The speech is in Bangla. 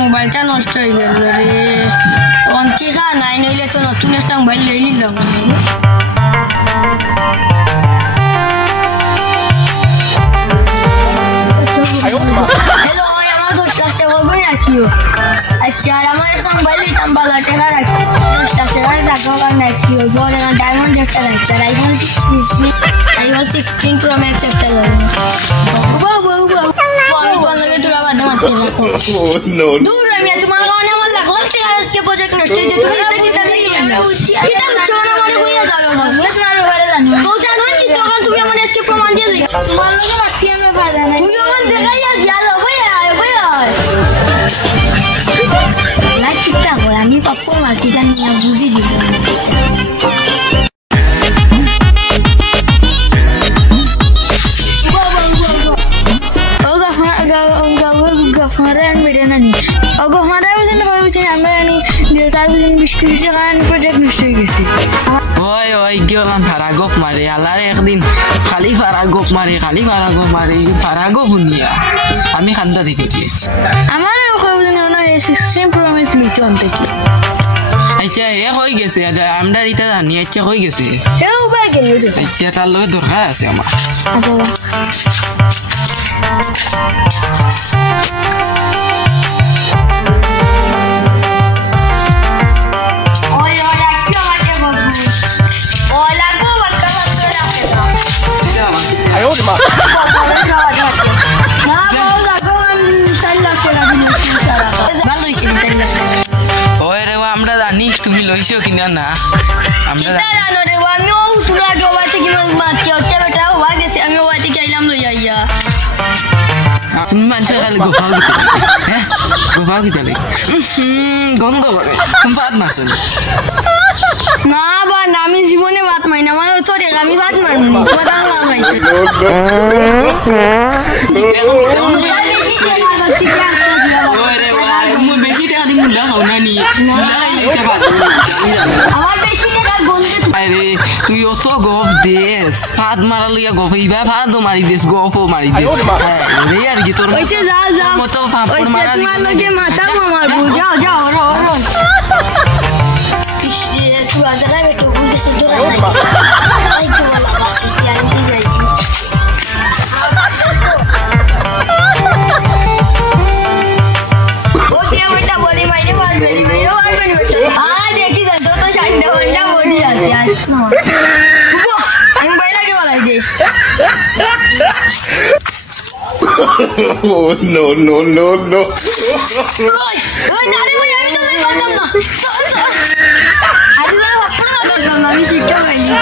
মোবাইলটা নষ্ট হয়ে গেল রে অন্তিকা নাই নইলে তো নতুন একটা মোবাইল লই নিলাম হ্যালো আমার তো চেষ্টা করবো রাখিও আচ্ছা আর আমার একটা মোবাইল দিতাম ভালো টাকা রাখি 10 টাকা রাখবো আর নাকি বড় একটা ডায়মন্ড একটা রাখি আর iPhone 16 Pro Max একটা লাগবে আমি কোন লাগে তোরা বাদ মারতে রাখো দূর আমি তোমার কারণে আমার লাখ লাখ টাকা আজকে প্রজেক্ট নষ্ট হয়েছে তুমি এটা দিতে লাগি এটা চোরা মানে হইয়া যাবে আমার তোমার ব্যাপারে জানো তো জানো কি তখন তুমি আমার আজকে প্রমাণ দিয়ে দিও তোমার লগে মাটি আমরা ফায়দা নাই তুমি আমার দেখাই আর যাও ভাইয়া লাইক কিটা হয় আমি পাপ্পু মাটি জানি না বুঝি দিব Hamaran beda nani. Ago hamara bulan kau bukan hamara ni dia tar bulan biskuit jangan project nishto gesi. Oi gyolan paragop mari alare ekdin khali paragop mari paragop dunia. Ami khanda dekhi. Hamara kau bulan na 16 Pro Max lite ante ki. আচ্ছা এ হয়ে গেছে আজ আমরা এটা জানি আচ্ছা হয়ে গেছে এ উপায় কেন হইছে আচ্ছা তার লগে দরকার আছে আমার আমরা জানি তুমি লইছো কিনা না আমরা জানো রে আমি ও তুই আগে ওয়াতে কি মাত কি ওকে বেটা ওয়া গেছে আমি ওয়াতে চাইলাম লই আইয়া তুমি মানছ গেলে গোপাল কি হ্যাঁ গোপাল কি চলে গন্ধ করে তুমি বাদ মারছো না বা আমি জীবনে বাদ মারি না মানে তো রে আমি বাদ মারবো না কথা মারাইছে ওরে ভাই মু বেশি টাকা দি মুলা খাও না নি মুলা খাইলে বাদ আমার বেশি টাকা গন্ধ আরে তুই অত গপ দেস ফাদ মারা লইয়া গপ ইবা ফাদ মারি দেস গপও মারি দেস রে আর কি তোর ওইছে যা মতো ফাপড় মারা দি তোমার লগে মাথা মারবো যাও ওরো ইসে তুই আজলা বেটো বুঝে সে তোরা আই তো বলা বাস ইয়ার কি যাই Oh no. আমি শিক্ষা পাইছি